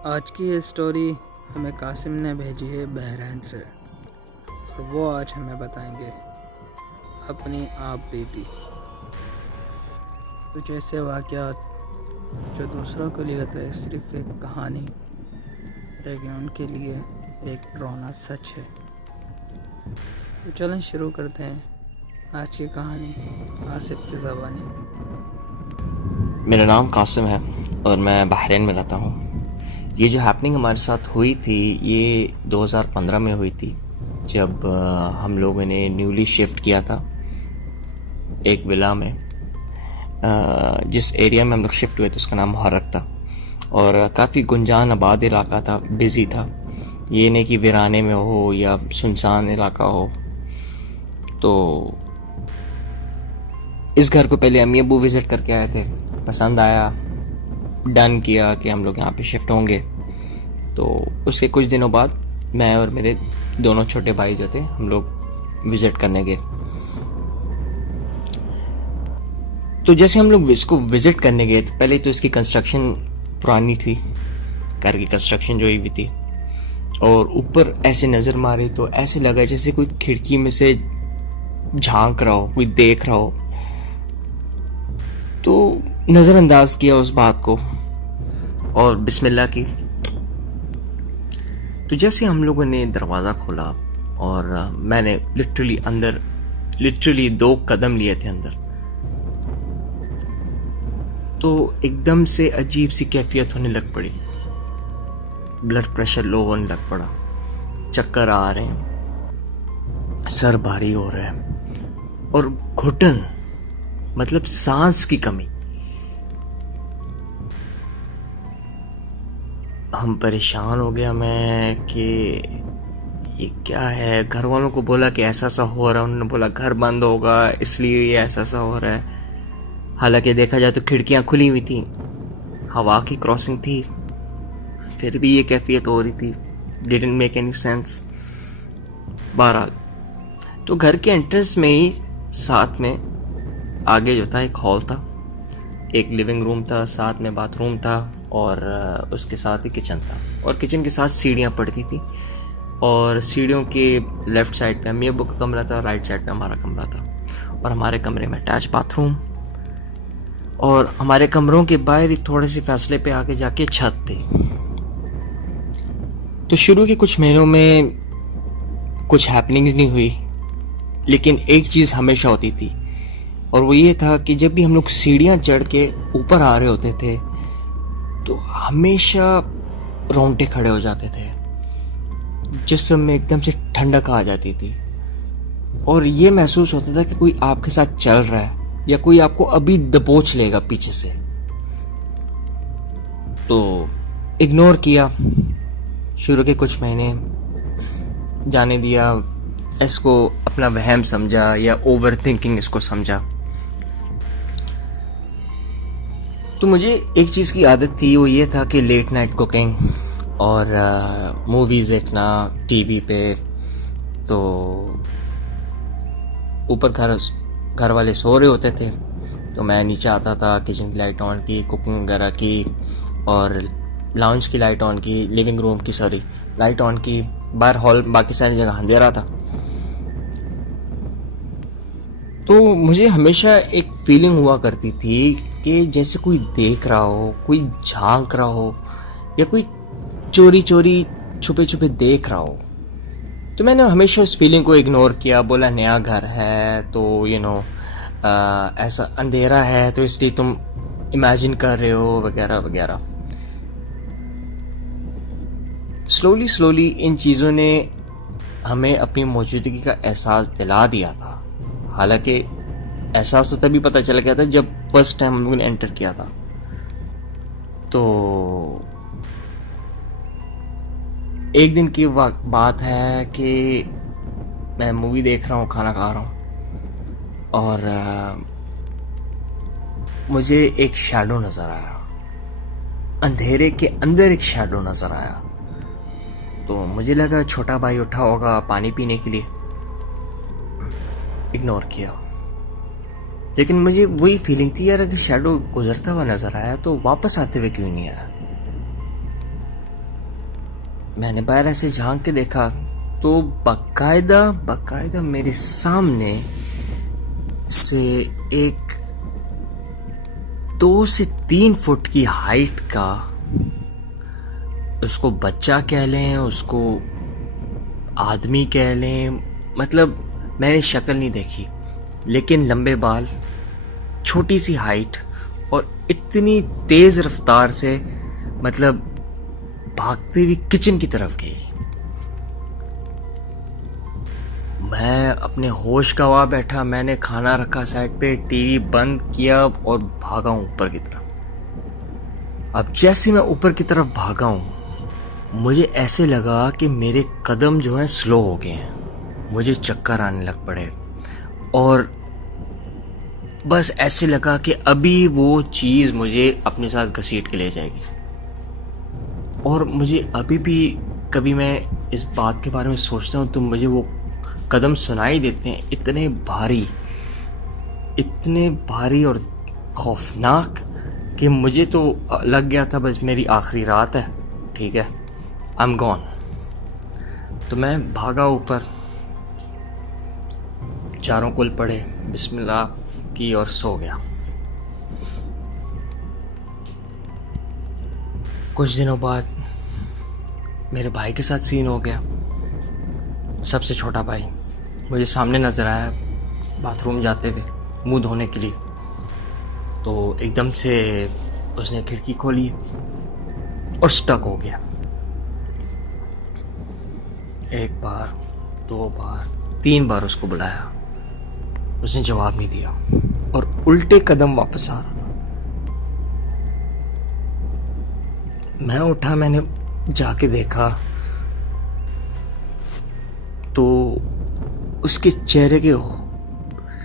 आज की ये स्टोरी हमें कासिम ने भेजी है बहरैन से, और वो आज हमें बताएंगे अपनी आप बीती। कुछ ऐसे वाक़यात जो दूसरों के लिए होते हैं सिर्फ एक कहानी, लेकिन उनके लिए एक डरावना सच है। तो चलें शुरू करते हैं आज की कहानी आसिफ की ज़बानी। मेरा नाम कासिम है और मैं बहरीन में रहता हूँ। ये जो हैपनिंग हमारे साथ हुई थी ये 2015 में हुई थी, जब हम लोगों ने न्यूली शिफ्ट किया था एक विला में। जिस एरिया में हम लोग शिफ्ट हुए थे उसका नाम मुहर्रक था और काफ़ी गुंजान आबाद इलाका था, बिज़ी था। ये नहीं कि वीराने में हो या सुनसान इलाका हो। तो इस घर को पहले अम्मी अब्बू विज़िट करके आए थे, पसंद आया, डन किया कि हम लोग यहाँ पे शिफ्ट होंगे। तो उसके कुछ दिनों बाद मैं और मेरे दोनों छोटे भाई जो थे हम लोग विज़िट करने गए। तो जैसे हम लोग इसको विज़िट करने गए तो पहले तो इसकी कंस्ट्रक्शन पुरानी थी, घर की कंस्ट्रक्शन जो हुई थी, और ऊपर ऐसे नज़र मारे तो ऐसे लगा जैसे कोई खिड़की में से झांक रहा हो, कोई देख रहा हो। तो नज़रअंदाज किया उस बात को और बिस्मिल्लाह की। तो जैसे हम लोगों ने दरवाज़ा खोला और मैंने लिटरली 2 कदम लिए थे अंदर, तो एकदम से अजीब सी कैफियत होने लग पड़ी। ब्लड प्रेशर लो होने लग पड़ा, चक्कर आ रहे हैं, सर भारी हो रहा है और घुटन, मतलब सांस की कमी। हम परेशान हो गया मैं कि ये क्या है। घर वालों को बोला कि ऐसा सा हो रहा है, उन्होंने बोला घर बंद होगा इसलिए ये ऐसा सा हो रहा है। हालांकि देखा जाए तो खिड़कियां खुली हुई थी, हवा की क्रॉसिंग थी, फिर भी ये कैफियत हो रही थी। Didn't make any sense. बहरहाल तो घर के एंट्रेंस में ही साथ में आगे जो था एक हॉल था, एक लिविंग रूम था, साथ में बाथरूम था और उसके साथ ही किचन था, और किचन के साथ सीढ़ियाँ पड़ती थी, और सीढ़ियों के लेफ़्ट साइड पे अम्मी अब्बू का कमरा था, राइट साइड पे हमारा कमरा था, और हमारे कमरे में अटैच बाथरूम, और हमारे कमरों के बाहर थोड़े से फासले पे आके जाके छत थी। तो शुरू के कुछ महीनों में कुछ हैपनिंग्स नहीं हुई, लेकिन एक चीज़ हमेशा होती थी, और वो ये था कि जब भी हम लोग सीढ़ियाँ चढ़ के ऊपर आ रहे होते थे तो हमेशा रोंगटे खड़े हो जाते थे, जिस्म में एकदम से ठंडक आ जाती थी, और ये महसूस होता था कि कोई आपके साथ चल रहा है या कोई आपको अभी दबोच लेगा पीछे से। तो इग्नोर किया शुरू के कुछ महीने, जाने दिया, इसको अपना वहम समझा या ओवर थिंकिंग इसको समझा। तो मुझे एक चीज़ की आदत थी, वो ये था कि लेट नाइट कुकिंग और मूवीज़ देखना टीवी पे। तो ऊपर घर वाले सो रहे होते थे तो मैं नीचे आता था, किचन की लाइट ऑन की, कुकिंग वगैरह की, और लाउंज की लाइट ऑन की, लिविंग रूम की लाइट ऑन की, बाहर हॉल बाकी सारी जगह अंधेरा था। तो मुझे हमेशा एक फीलिंग हुआ करती थी कि जैसे कोई देख रहा हो, कोई झांक रहा हो, या कोई चोरी चोरी छुपे छुपे देख रहा हो। तो मैंने हमेशा उस फीलिंग को इग्नोर किया, बोला नया घर है तो ऐसा अंधेरा है तो इसलिए तुम इमेजिन कर रहे हो, वगैरह वगैरह। स्लोली इन चीज़ों ने हमें अपनी मौजूदगी का एहसास दिला दिया था। हालांकि एहसास तो तभी पता चल गया था जब फर्स्ट टाइम हम लोगों ने एंटर किया था। तो एक दिन की बात है कि मैं मूवी देख रहा हूँ, खाना खा रहा हूँ, और मुझे एक शैडो नज़र आया, अंधेरे के अंदर एक शैडो नज़र आया। तो मुझे लगा छोटा भाई उठा होगा पानी पीने के लिए, इग्नोर किया। लेकिन मुझे वही फीलिंग थी, यार अगर शैडो गुजरता हुआ नजर आया तो वापस आते हुए क्यों नहीं आया। मैंने बाहर ऐसे झांक के देखा तो बकायदा मेरे सामने से एक 2 से 3 फुट की हाइट का, उसको बच्चा कह लें, उसको आदमी कह लें, मतलब मैंने शक्ल नहीं देखी, लेकिन लंबे बाल, छोटी सी हाइट और इतनी तेज रफ्तार से मतलब भागते हुए किचन की तरफ गई। मैं अपने होश गंवा बैठा। मैंने खाना रखा साइड पे, टीवी बंद किया और भागा हूं ऊपर की तरफ। अब जैसे मैं ऊपर की तरफ भागा हूं, मुझे ऐसे लगा कि मेरे कदम जो हैं स्लो हो गए हैं, मुझे चक्कर आने लग पड़े और बस ऐसे लगा कि अभी वो चीज़ मुझे अपने साथ घसीट के ले जाएगी। और मुझे अभी भी कभी मैं इस बात के बारे में सोचता हूँ तो मुझे वो कदम सुनाई देते हैं, इतने भारी और खौफनाक कि मुझे तो लग गया था बस मेरी आखिरी रात है, ठीक है, आई एम गॉन। तो मैं भागा ऊपर, चारों कुल पढ़े, बिस्मिल्लाह की और सो गया। कुछ दिनों बाद मेरे भाई के साथ सीन हो गया। सबसे छोटा भाई मुझे सामने नजर आया बाथरूम जाते हुए मुंह धोने के लिए, तो एकदम से उसने खिड़की खोली और स्टक हो गया। 1 बार, 2 बार, 3 बार उसको बुलाया, उसने जवाब नहीं दिया और उल्टे कदम वापस आ रहा था। मैं उठा, मैंने जाके देखा तो उसके चेहरे के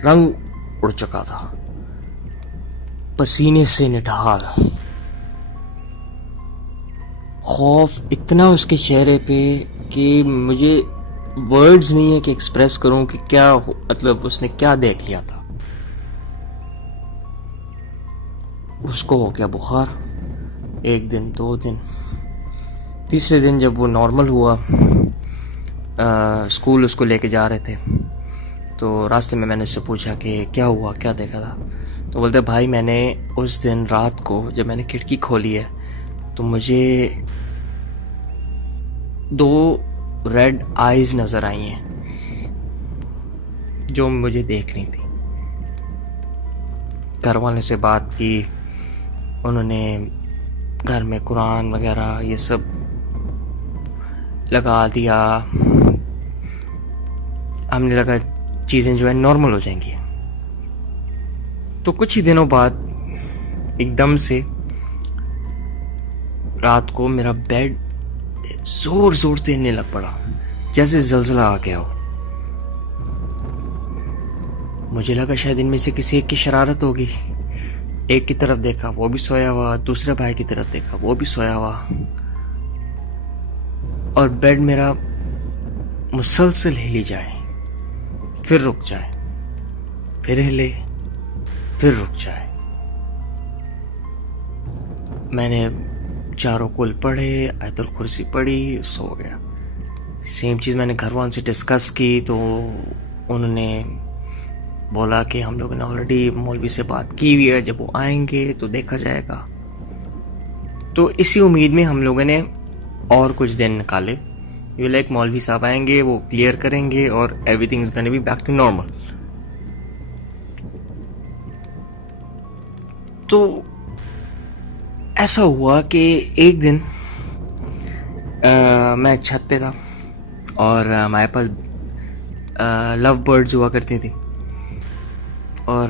रंग उड़ चुका था, पसीने से निढाल, खौफ इतना उसके चेहरे पे कि मुझे वर्ड्स नहीं है कि एक्सप्रेस करूं कि क्या मतलब उसने क्या देख लिया था। उसको हो गया बुखार, 1 दिन, 2 दिन, तीसरे दिन जब वो नॉर्मल हुआ, स्कूल उसको लेके जा रहे थे तो रास्ते में मैंने उससे पूछा कि क्या हुआ, क्या देखा था। तो बोलते भाई मैंने उस दिन रात को जब मैंने खिड़की खोली है तो मुझे 2 रेड आइज नज़र आई हैं जो मुझे देख रही थी। घर वालों से बात की, उन्होंने घर में कुरान वगैरह ये सब लगा दिया, हमने लगा चीज़ें जो है नॉर्मल हो जाएंगी। तो कुछ ही दिनों बाद एकदम से रात को मेरा बेड जोर जोर से हिलने लग पड़ा, जैसे जलजला आ गया हो। मुझे लगा शायद इनमें से किसी एक की शरारत होगी। एक की तरफ देखा, वो भी सोया हुआ, दूसरे भाई की तरफ देखा, वो भी सोया हुआ, और बेड मेरा मुसलसल हिली जाए, फिर रुक जाए, फिर हिले, फिर रुक जाए। मैंने चारों कुल पढ़े, आयतुल कुर्सी पढ़ी, सो गया। सेम चीज़ मैंने घर वालों से डिस्कस की तो उन्होंने बोला कि हम लोगों ने ऑलरेडी मौलवी से बात की हुई है, जब वो आएंगे तो देखा जाएगा। तो इसी उम्मीद में हम लोगों ने और कुछ दिन निकाले। ये लाइक मौलवी साहब आएंगे, वो क्लियर करेंगे और everything is gonna be back to normal. तो ऐसा हुआ कि एक दिन मैं छत पे था और हमारे पास लव बर्ड्स हुआ करती थी और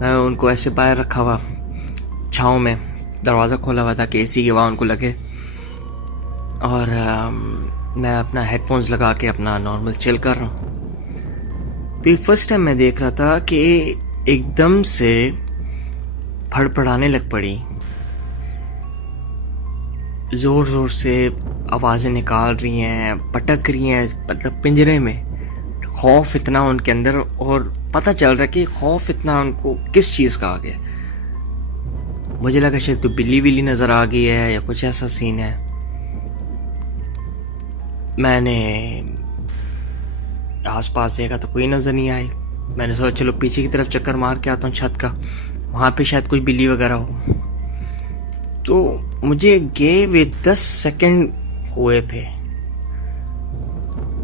मैं उनको ऐसे बाहर रखा हुआ छाँव में, दरवाज़ा खोला हुआ था कि एसी की हवा उनको लगे, और मैं अपना हेडफोन्स लगा के अपना नॉर्मल चिल कर रहा हूँ। तो फर्स्ट टाइम मैं देख रहा था कि एकदम से फड़फड़ाने लग पड़ी, ज़ोर ज़ोर से आवाज़ें निकाल रही हैं, पटक रही हैं, मतलब पिंजरे में। खौफ इतना उनके अंदर, और पता चल रहा है कि खौफ इतना उनको किस चीज़ का आ गया। मुझे लगा शायद कोई बिल्ली विल्ली नज़र आ गई है या कुछ ऐसा सीन है। मैंने आसपास देखा तो कोई नज़र नहीं आई। मैंने सोचा चलो पीछे की तरफ चक्कर मार के आता हूँ छत का, वहाँ पे शायद कोई बिल्ली वगैरह हो। तो मुझे गए हुए 10 सेकंड हुए थे,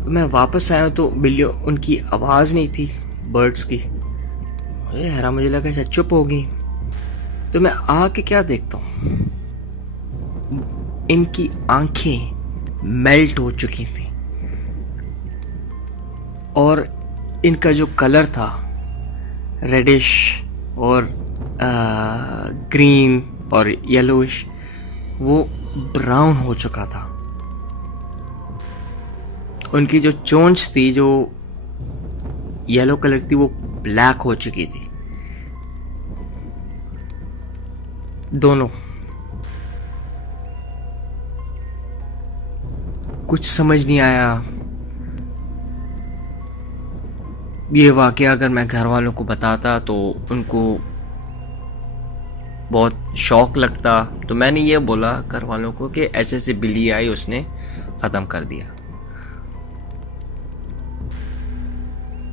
मैं वापस आया तो बिल्लियों उनकी आवाज़ नहीं थी, बर्ड्स की। मुझे हैरान, मुझे लगा शायद चुप हो गई। तो मैं आके क्या देखता हूँ, इनकी आंखें मेल्ट हो चुकी थी और इनका जो कलर था रेडिश और ग्रीन और येलोइश, वो ब्राउन हो चुका था। उनकी जो चोंच थी जो येलो कलर थी वो ब्लैक हो चुकी थी, दोनों। कुछ समझ नहीं आया। ये वाकया अगर मैं घर वालों को बताता तो उनको बहुत शौक लगता। तो मैंने ये बोला घर वालों को कि ऐसे ऐसे बिल्ली आई, उसने ख़त्म कर दिया।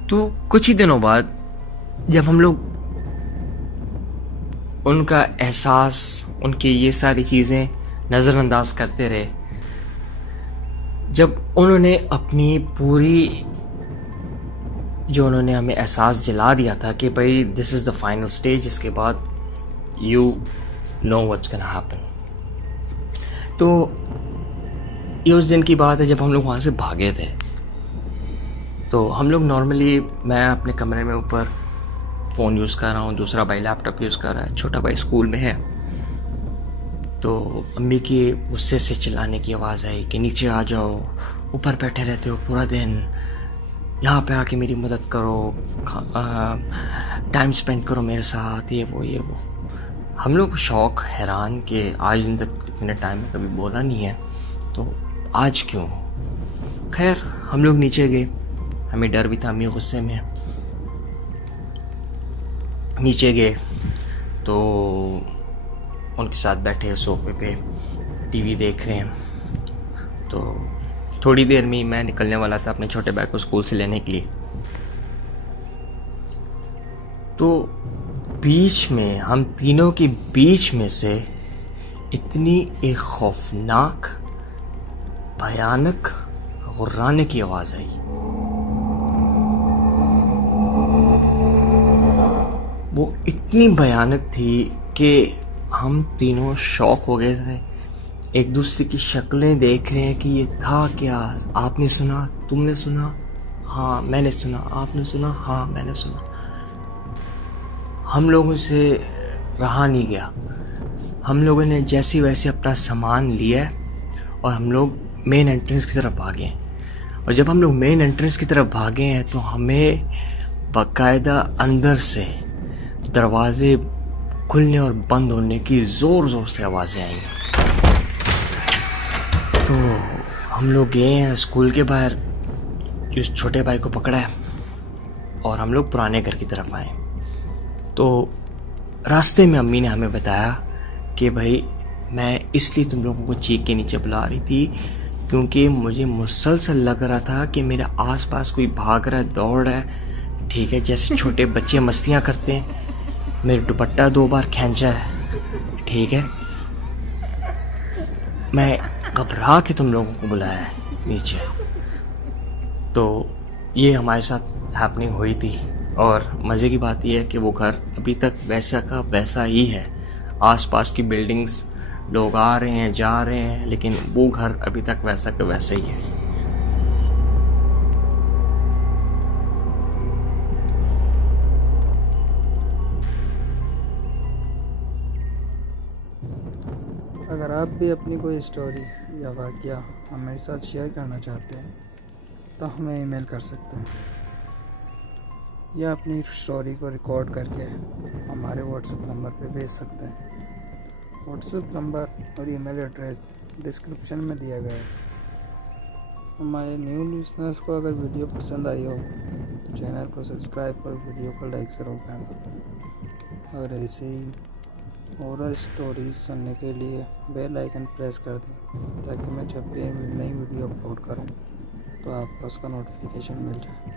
तो कुछ ही दिनों बाद जब हम लोग उनका एहसास, उनकी ये सारी चीज़ें नज़रअंदाज करते रहे, जब उन्होंने अपनी पूरी जो उन्होंने हमें एहसास दिला दिया था कि भाई this is the final stage, इसके बाद you know what's gonna happen. तो ये उस दिन की बात है जब हम लोग वहाँ से भागे थे। तो हम लोग नॉर्मली, मैं अपने कमरे में ऊपर फ़ोन यूज़ कर रहा हूँ, दूसरा भाई लैपटॉप यूज़ कर रहा है, छोटा भाई स्कूल में है। तो अम्मी की गुस्से से चिल्लाने की आवाज़ आई कि नीचे आ जाओ, ऊपर बैठे रहते हो पूरा दिन, यहाँ पे आके मेरी मदद करो, टाइम स्पेंड करो मेरे साथ, ये वो। हम लोग शौक हैरान कि आज दिन तक इतने टाइम में कभी बोला नहीं है, तो आज क्यों। खैर हम लोग नीचे गए, हमें डर भी था, अम्मी गुस्से में। नीचे गए तो उनके साथ बैठे सोफे पे टीवी देख रहे हैं। तो थोड़ी देर में मैं निकलने वाला था अपने छोटे भाई को स्कूल से लेने के लिए। तो बीच में, हम तीनों के बीच में से इतनी एक खौफनाक, भयानक, गुर्राने की आवाज़ आई। वो इतनी भयानक थी कि हम तीनों शॉक हो गए थे, एक दूसरे की शक्लें देख रहे हैं कि ये था क्या। आपने सुना, तुमने सुना, हाँ मैंने सुना, आपने सुना, हाँ मैंने सुना। हम लोगों से रहा नहीं गया। हम लोगों ने जैसे वैसे अपना सामान लिया और हम लोग मेन एंट्रेंस की तरफ भागे। और जब हम लोग मेन एंट्रेंस की तरफ भागे हैं तो हमें बाकायदा अंदर से दरवाजे खुलने और बंद होने की ज़ोर ज़ोर से आवाज़ें आई। तो हम लोग गए हैं स्कूल के बाहर, जिस छोटे भाई को पकड़ा है, और हम लोग पुराने घर की तरफ आए। तो रास्ते में अम्मी ने हमें बताया कि भाई मैं इसलिए तुम लोगों को चीख के नीचे बुला रही थी क्योंकि मुझे मुसलसल लग रहा था कि मेरे आसपास कोई भाग रहा है, दौड़ रहा है, ठीक है, जैसे छोटे बच्चे मस्तियाँ करते हैं। मेरे दुपट्टा 2 बार खींचा है, ठीक है। मैं घबरा के तुम लोगों को बुलाया है नीचे। तो ये हमारे साथ हैपनिंग हुई थी। और मज़े की बात यह है कि वो घर अभी तक वैसा का वैसा ही है। आसपास की बिल्डिंग्स, लोग आ रहे हैं जा रहे हैं, लेकिन वो घर अभी तक वैसा का वैसा ही है। अगर आप भी अपनी कोई स्टोरी या वाक़या हमारे साथ शेयर करना चाहते हैं तो हमें ईमेल कर सकते हैं या अपनी स्टोरी को रिकॉर्ड करके हमारे व्हाट्सएप नंबर पे भेज सकते हैं। व्हाट्सएप नंबर और ईमेल एड्रेस डिस्क्रिप्शन में दिया गया है। हमारे न्यू लिसनर्स को अगर वीडियो पसंद आई हो तो चैनल को सब्सक्राइब और वीडियो को लाइक ज़रूर करना। और ऐसे ही हॉरर स्टोरीज सुनने के लिए बेल आइकन प्रेस कर दें ताकि मैं जब भी नई वीडियो अपलोड करूं तो आपको उसका नोटिफिकेशन मिल जाए।